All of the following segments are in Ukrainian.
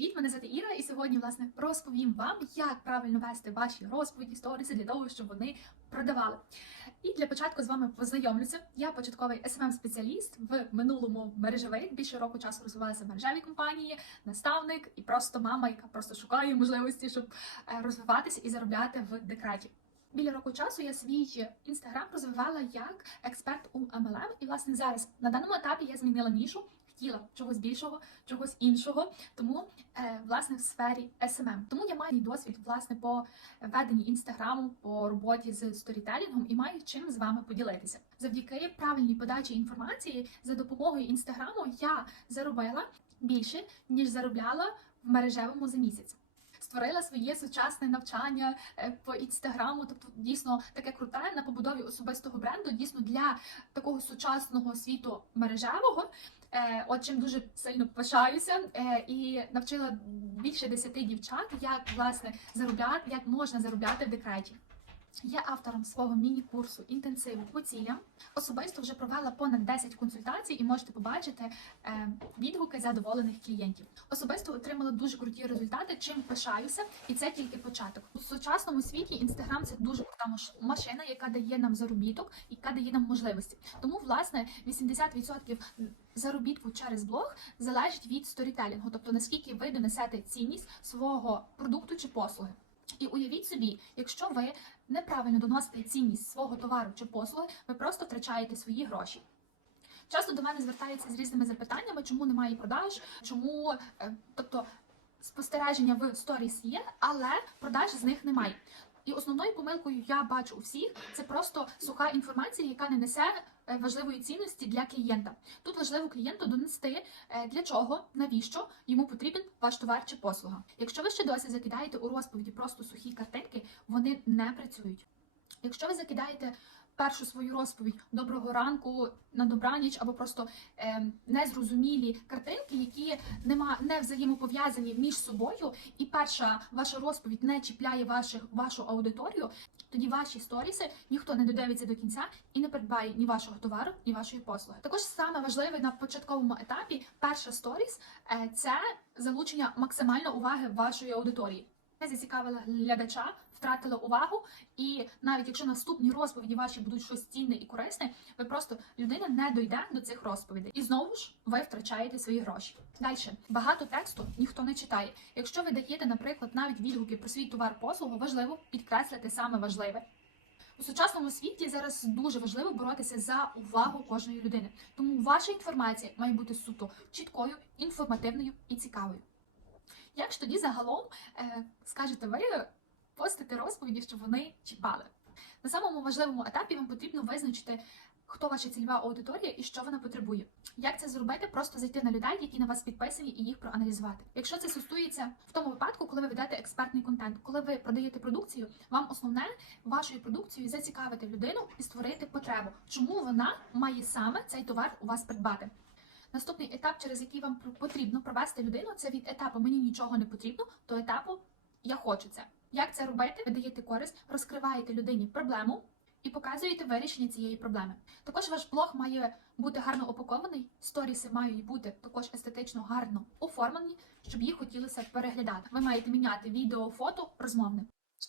Привіт, мене звати Іра, і сьогодні власне розповім вам, як правильно вести ваші розповіді, сторіси для того, щоб вони продавали. І для початку з вами познайомлюся. Я початковий smm спеціаліст в минулому мережевий. Більше року часу розвивалася в мережевій компанії, наставник і просто мама, яка просто шукає можливості, щоб е, розвиватися і заробляти в декреті. Біля року часу я свій інстаграм розвивала як експерт у MLM. І власне зараз на даному етапі я змінила нішу. Хотіла чогось більшого, чогось іншого, тому е, власне в сфері SMM. Тому я маю досвід власне по веденні інстаграму, по роботі з сторітелінгом і маю чим з вами поділитися. Завдяки правильній подачі інформації за допомогою інстаграму я заробила більше ніж заробляла в мережевому за місяць. Створила своє сучасне навчання е, по інстаграму, тобто дійсно таке круте на побудові особистого бренду, дійсно для такого сучасного світу мережевого. Е, От чим дуже сильно пишаюся, е, і навчила більше десяти дівчат, як власне заробляти, як можна заробляти в декреті. Я автором свого міні-курсу інтенсиву цілям. Особисто вже провела понад 10 консультацій і можете побачити е, відгуки задоволених клієнтів. Особисто отримала дуже круті результати, чим пишаюся, і це тільки початок. У сучасному світі інстаграм це дуже крута машина, яка дає нам заробіток, яка дає нам можливості. Тому, власне, 80% заробітку через блог залежить від сторітелінгу, тобто наскільки ви донесете цінність свого продукту чи послуги. І уявіть собі, якщо ви неправильно доносите цінність свого товару чи послуги, ви просто втрачаєте свої гроші. Часто до мене звертаються з різними запитаннями, чому немає продаж, чому, е, тобто спостереження в сторіс є, але продаж з них немає. І основною помилкою я бачу у всіх це просто суха інформація, яка не несе е, важливої цінності для клієнта. Тут важливо клієнту донести е, для чого, навіщо йому потрібен ваш товар чи послуга. Якщо ви ще досі закидаєте у розповіді просто сухі картинки, вони не працюють. Якщо ви закидаєте першу свою розповідь доброго ранку на добраніч або просто е, незрозумілі картинки, які нема не взаємопов'язані між собою, і перша ваша розповідь не чіпляє ваших вашу аудиторію, тоді ваші сторіси ніхто не додивиться до кінця і не придбає ні вашого товару, ні вашої послуги. Також саме важливе на початковому етапі перша сторіс е, це залучення максимально уваги вашої аудиторії. Не зацікавила глядача, втратила увагу, і навіть якщо наступні розповіді ваші будуть щось цінне і корисне, ви просто людина не дойде до цих розповідей. І знову ж ви втрачаєте свої гроші. Далі багато тексту ніхто не читає. Якщо ви даєте, наприклад, навіть відгуки про свій товар послугу, важливо підкреслити саме важливе. У сучасному світі зараз дуже важливо боротися за увагу кожної людини. Тому ваша інформація має бути суто чіткою, інформативною і цікавою. Як ж тоді загалом е, скажете ви постити розповіді, щоб вони чіпали? На самому важливому етапі вам потрібно визначити, хто ваша цільова аудиторія і що вона потребує. Як це зробити? Просто зайти на людей, які на вас підписані, і їх проаналізувати. Якщо це стосується в тому випадку, коли ви ведете експертний контент, коли ви продаєте продукцію, вам основне вашою продукцією зацікавити людину і створити потребу, чому вона має саме цей товар у вас придбати. Наступний етап, через який вам потрібно провести людину, це від етапу мені нічого не потрібно до етапу я хочу це. Як це робити? Ви даєте користь, розкриваєте людині проблему і показуєте вирішення цієї проблеми. Також ваш блог має бути гарно упакований, сторіси мають бути також естетично гарно оформлені, щоб їх хотілося переглядати. Ви маєте міняти відео, фото, розмовне.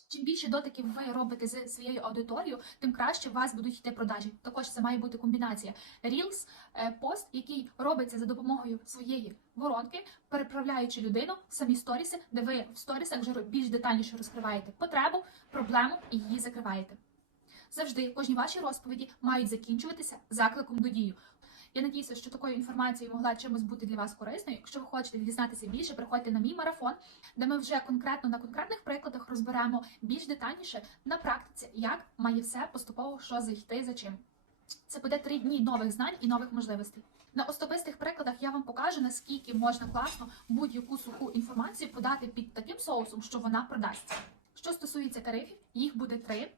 Чим більше дотиків ви робите з своєю аудиторією, тим краще у вас будуть йти продажі. Також це має бути комбінація Reels, е, пост, який робиться за допомогою своєї воронки, переправляючи людину в самі сторіси, де ви в сторісах вже більш детальніше розкриваєте потребу, проблему і її закриваєте. Завжди кожні ваші розповіді мають закінчуватися закликом до дію. Я надіюся, що такою інформацією могла чимось бути для вас корисною. Якщо ви хочете дізнатися більше, приходьте на мій марафон, де ми вже конкретно на конкретних прикладах розберемо більш детальніше на практиці, як має все поступово що зайти за чим. Це буде три дні нових знань і нових можливостей. На особистих прикладах я вам покажу, наскільки можна класно будь-яку суху інформацію подати під таким соусом, що вона продасться. Що стосується тарифів, їх буде три.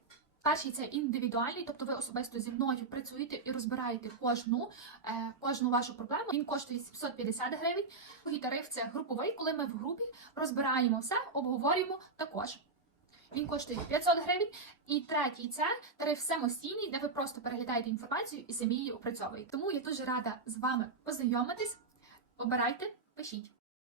Перший це індивідуальний, тобто ви особисто зі мною працюєте і розбираєте кожну, е, кожну вашу проблему. Він коштує 750 гривень. Другий тариф це груповий, коли ми в групі розбираємо все, обговорюємо також. Він коштує 500 гривень. І третій це тариф самостійний, де ви просто переглядаєте інформацію і самі її опрацьовуєте. Тому я дуже рада з вами познайомитись. Обирайте, пишіть.